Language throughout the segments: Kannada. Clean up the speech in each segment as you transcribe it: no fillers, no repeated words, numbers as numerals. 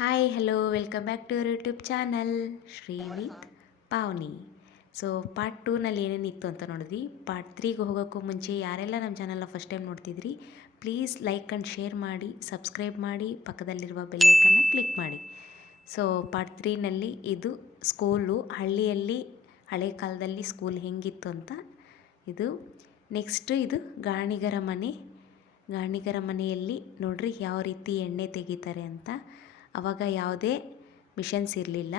Hi hello welcome back to your YouTube channel Shri with Pavani. So part 2ನಲ್ಲಿ ಏನೇನಿತ್ತು ಅಂತ ನೋಡಿದ್ವಿ. ಪಾರ್ಟ್ 3ಗೆ ಹೋಗೋಕ್ಕೂ ಮುಂಚೆ ಯಾರೆಲ್ಲ ನಮ್ಮ ಚಾನಲ್ನ ಫಸ್ಟ್ ಟೈಮ್ ನೋಡ್ತಿದ್ರಿ, ಪ್ಲೀಸ್ ಲೈಕ್ ಆ್ಯಂಡ್ ಶೇರ್ ಮಾಡಿ, ಸಬ್ಸ್ಕ್ರೈಬ್ ಮಾಡಿ, ಪಕ್ಕದಲ್ಲಿರುವ ಬೆಲ್ಲೈಕನ್ನ ಕ್ಲಿಕ್ ಮಾಡಿ. ಸೊ ಪಾರ್ಟ್ 3ನಲ್ಲಿ ಇದು ಸ್ಕೂಲು, ಹಳ್ಳಿಯಲ್ಲಿ ಹಳೆ ಕಾಲದಲ್ಲಿ ಸ್ಕೂಲ್ ಹೆಂಗಿತ್ತು ಅಂತ ಇದು. ನೆಕ್ಸ್ಟು ಇದು ಗಾಣಿಗರ ಮನೆ. ಗಾಣಿಗರ ಮನೆಯಲ್ಲಿ ನೋಡ್ರಿ ಯಾವ ರೀತಿ ಎಣ್ಣೆ ತೆಗಿತಾರೆ ಅಂತ. ಆವಾಗ ಯಾವುದೇ ಮಿಷನ್ಸ್ ಇರಲಿಲ್ಲ.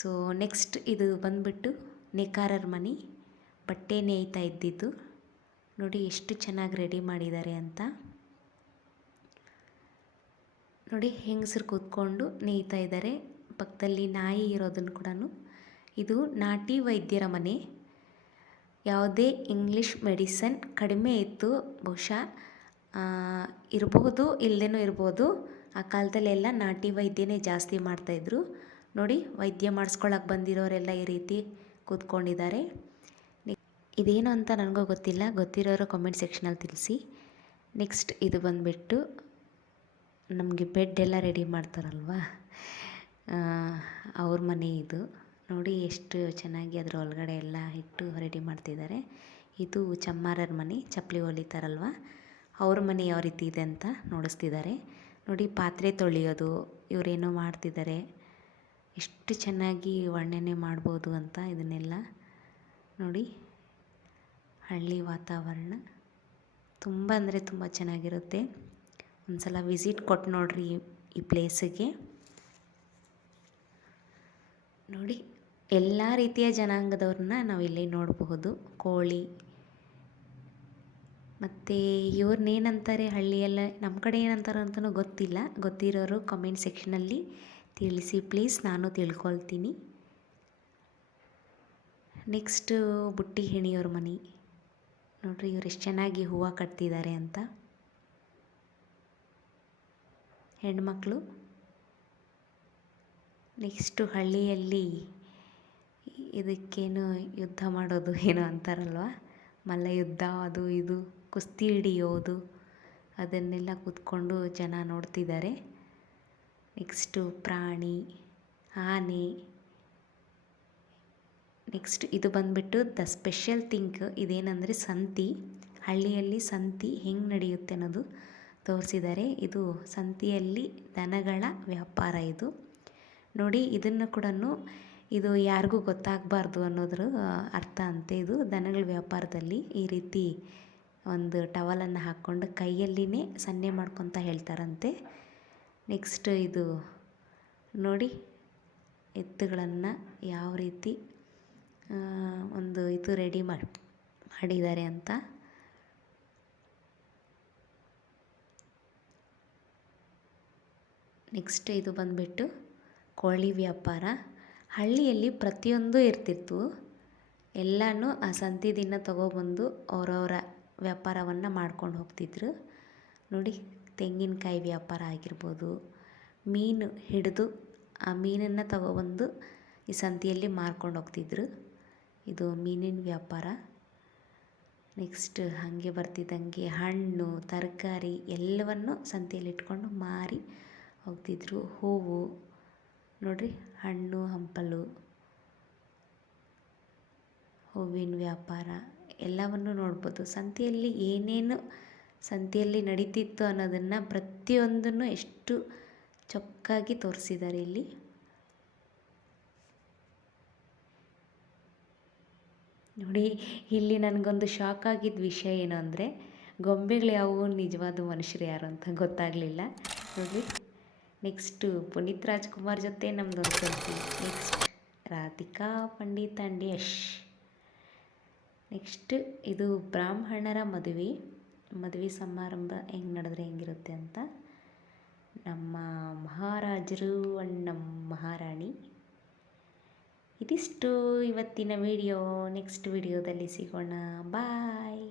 ಸೊ ನೆಕ್ಸ್ಟ್ ಇದು ಬಂದುಬಿಟ್ಟು ನೇಕಾರರ ಮನೆ, ಬಟ್ಟೆ ನೇಯ್ತಾ ಇದ್ದಿದ್ದು. ನೋಡಿ ಎಷ್ಟು ಚೆನ್ನಾಗಿ ರೆಡಿ ಮಾಡಿದ್ದಾರೆ ಅಂತ. ನೋಡಿ ಹೆಂಗಸರು ಕೂತ್ಕೊಂಡು ನೇಯ್ತಾ ಇದ್ದಾರೆ, ಪಕ್ಕದಲ್ಲಿ ನಾಯಿ ಇರೋದನ್ನು ಕೂಡ. ಇದು ನಾಟಿ ವೈದ್ಯರ ಮನೆ. ಯಾವುದೇ ಇಂಗ್ಲೀಷ್ ಮೆಡಿಸನ್ ಕಡಿಮೆ ಇತ್ತು, ಬಹುಶಃ ಇರಬಹುದು, ಇಲ್ಲದೇನೂ ಇರ್ಬೋದು. ಆ ಕಾಲದಲ್ಲೆಲ್ಲ ನಾಟಿ ವೈದ್ಯನೇ ಜಾಸ್ತಿ ಮಾಡ್ತಾಯಿದ್ರು. ನೋಡಿ ವೈದ್ಯ ಮಾಡಿಸ್ಕೊಳಕ್ಕೆ ಬಂದಿರೋರೆಲ್ಲ ಈ ರೀತಿ ಕೂತ್ಕೊಂಡಿದ್ದಾರೆ. ಇದೇನು ಅಂತ ನನಗೂ ಗೊತ್ತಿಲ್ಲ, ಗೊತ್ತಿರೋರು ಕಾಮೆಂಟ್ ಸೆಕ್ಷನಲ್ಲಿ ತಿಳಿಸಿ. ನೆಕ್ಸ್ಟ್ ಇದು ಬಂದುಬಿಟ್ಟು ನಮಗೆ ಬೆಡ್ ಎಲ್ಲ ರೆಡಿ ಮಾಡ್ತಾರಲ್ವ, ಅವ್ರ ಮನೆ ಇದು. ನೋಡಿ ಎಷ್ಟು ಚೆನ್ನಾಗಿ ಅದರ ಒಳಗಡೆ ಎಲ್ಲ ಇಟ್ಟು ರೆಡಿ ಮಾಡ್ತಿದ್ದಾರೆ. ಇದು ಚಮ್ಮಾರರ ಮನೆ, ಚಪ್ಪಲಿ ಹೊಲಿತಾರಲ್ವ, ಅವ್ರ ಮನೆ ಯಾವ ರೀತಿ ಇದೆ ಅಂತ ನೋಡಿಸ್ತಿದ್ದಾರೆ. ನೋಡಿ ಪಾತ್ರೆ ತೊಳೆಯೋದು, ಇವರೇನೋ ಮಾಡ್ತಿದ್ದಾರೆ. ಎಷ್ಟು ಚೆನ್ನಾಗಿ ವರ್ಣನೆ ಮಾಡ್ಬೋದು ಅಂತ ಇದನ್ನೆಲ್ಲ ನೋಡಿ. ಹಳ್ಳಿ ವಾತಾವರಣ ತುಂಬ ಅಂದರೆ ತುಂಬ ಚೆನ್ನಾಗಿರುತ್ತೆ. ಒಂದು ಸಲ ವಿಸಿಟ್ ಕೊಟ್ಟು ನೋಡ್ರಿ ಈ ಪ್ಲೇಸಿಗೆ. ನೋಡಿ ಎಲ್ಲ ರೀತಿಯ ಜನಾಂಗದವ್ರನ್ನ ನಾವಿಲ್ಲಿ ನೋಡಬಹುದು. ಕೋಳಿ ಮತ್ತು ಇವ್ರನ್ನೇನಂತಾರೆ ಹಳ್ಳಿಯಲ್ಲ, ನಮ್ಮ ಕಡೆ ಏನಂತಾರೆ ಅಂತಲೂ ಗೊತ್ತಿಲ್ಲ. ಗೊತ್ತಿರೋರು ಕಮೆಂಟ್ ಸೆಕ್ಷನಲ್ಲಿ ತಿಳಿಸಿ ಪ್ಲೀಸ್, ನಾನು ತಿಳ್ಕೊಳ್ತೀನಿ. ನೆಕ್ಸ್ಟು ಬುಟ್ಟಿ ಹೆಣಿಯೋರ ಮನೆ. ನೋಡ್ರಿ ಇವ್ರು ಎಷ್ಟು ಚೆನ್ನಾಗಿ ಹೂವು ಕಟ್ತಿದ್ದಾರೆ ಅಂತ. ಹೆಣ್ಮಕ್ಳು. ನೆಕ್ಸ್ಟು ಹಳ್ಳಿಯಲ್ಲಿ ಇದಕ್ಕೇನು ಯುದ್ಧ ಮಾಡೋದು ಏನೋ ಅಂತಾರಲ್ವ, ಮಲ್ಲಯುದ್ಧ, ಅದು ಇದು ಕುಸ್ತಿ ಹಿಡಿಯೋದು, ಅದನ್ನೆಲ್ಲ ಕೂತ್ಕೊಂಡು ಜನ ನೋಡ್ತಿದ್ದಾರೆ. ನೆಕ್ಸ್ಟು ಪ್ರಾಣಿ, ಆನೆ. ನೆಕ್ಸ್ಟ್ ಇದು ಬಂದುಬಿಟ್ಟು ದ ಸ್ಪೆಷಲ್ ಥಿಂಗ್, ಇದೇನೆಂದರೆ ಸಂತಿ. ಹಳ್ಳಿಯಲ್ಲಿ ಸಂತಿ ಹೆಂಗೆ ನಡೆಯುತ್ತೆ ಅನ್ನೋದು ತೋರಿಸಿದ್ದಾರೆ. ಇದು ಸಂತಿಯಲ್ಲಿ ದನಗಳ ವ್ಯಾಪಾರ ಇದು. ನೋಡಿ ಇದನ್ನು ಕೂಡ ಇದು ಯಾರಿಗೂ ಗೊತ್ತಾಗಬಾರ್ದು ಅನ್ನೋದ್ರ ಅರ್ಥ ಅಂತೆ. ಇದು ದನಗಳ ವ್ಯಾಪಾರದಲ್ಲಿ ಈ ರೀತಿ ಒಂದು ಟವಲನ್ನು ಹಾಕ್ಕೊಂಡು ಕೈಯಲ್ಲಿನೇ ಸನ್ನೆ ಮಾಡ್ಕೊತ ಹೇಳ್ತಾರಂತೆ. ನೆಕ್ಸ್ಟ್ ಇದು ನೋಡಿ ಎತ್ತುಗಳನ್ನು ಯಾವ ರೀತಿ ಒಂದು ಇದು ರೆಡಿ ಮಾಡಿದ್ದಾರೆ ಅಂತ. ನೆಕ್ಸ್ಟ್ ಇದು ಬಂದುಬಿಟ್ಟು ಕೋಳಿ ವ್ಯಾಪಾರ. ಹಳ್ಳಿಯಲ್ಲಿ ಪ್ರತಿಯೊಂದು ಇರ್ತಿತ್ತು, ಎಲ್ಲನೂ ಆ ಸಂತೆ ದಿನ ತಗೊಬಂದು ಅವರವರ ವ್ಯಾಪಾರವನ್ನು ಮಾಡ್ಕೊಂಡು ಹೋಗ್ತಿದ್ರು. ನೋಡಿ ತೆಂಗಿನಕಾಯಿ ವ್ಯಾಪಾರ ಆಗಿರ್ಬೋದು, ಮೀನು ಹಿಡಿದು ಆ ಮೀನನ್ನು ತಗೊಬಂದು ಈ ಸಂತೆಯಲ್ಲಿ ಮಾರ್ಕೊಂಡು ಹೋಗ್ತಿದ್ರು. ಇದು ಮೀನಿನ ವ್ಯಾಪಾರ. ನೆಕ್ಸ್ಟ್ ಹಾಗೆ ಬರ್ತಿದ್ದಂಗೆ ಹಣ್ಣು ತರಕಾರಿ ಎಲ್ಲವನ್ನು ಸಂತೆಯಲ್ಲಿ ಇಟ್ಕೊಂಡು ಮಾರಿ ಹೋಗ್ತಿದ್ರು. ಹೂವು ನೋಡ್ರಿ, ಹಣ್ಣು ಹಂಪಲು, ಹೂವಿನ ವ್ಯಾಪಾರ ಎಲ್ಲವನ್ನು ನೋಡ್ಬೋದು. ಸಂತೆಯಲ್ಲಿ ಏನೇನು ಸಂತೆಯಲ್ಲಿ ನಡೀತಿತ್ತು ಅನ್ನೋದನ್ನು ಪ್ರತಿಯೊಂದನ್ನು ಎಷ್ಟು ಚೊಕ್ಕಾಗಿ ತೋರಿಸಿದ್ದಾರೆ ಇಲ್ಲಿ. ನೋಡಿ ಇಲ್ಲಿ ನನಗೊಂದು ಶಾಕ್ ಆಗಿದ್ದ ವಿಷಯ ಏನು ಅಂದರೆ, ಗೊಂಬೆಗಳು ಯಾವುವು ನಿಜವಾದ ಮನುಷ್ಯರು ಯಾರು ಅಂತ ಗೊತ್ತಾಗಲಿಲ್ಲ. ನೋಡಿ ನೆಕ್ಸ್ಟು ಪುನೀತ್ ರಾಜ್ಕುಮಾರ್ ಜೊತೆ ನಮ್ಮದೊಂದು selfie. Next Radhika Pandit and Yash. Next ಇದು ಬ್ರಾಹ್ಮಣರ ಮದುವೆ ಸಮಾರಂಭ ಹೆಂಗೆ ನಡೆದ್ರೆ ಹೆಂಗಿರುತ್ತೆ ಅಂತ. ನಮ್ಮ ಮಹಾರಾಜರು ಆ್ಯಂಡ್ ನಮ್ಮ ಮಹಾರಾಣಿ. ಇದಿಷ್ಟು ಇವತ್ತಿನ ವಿಡಿಯೋ. ನೆಕ್ಸ್ಟ್ ವಿಡಿಯೋದಲ್ಲಿ ಸಿಗೋಣ. ಬಾಯ್.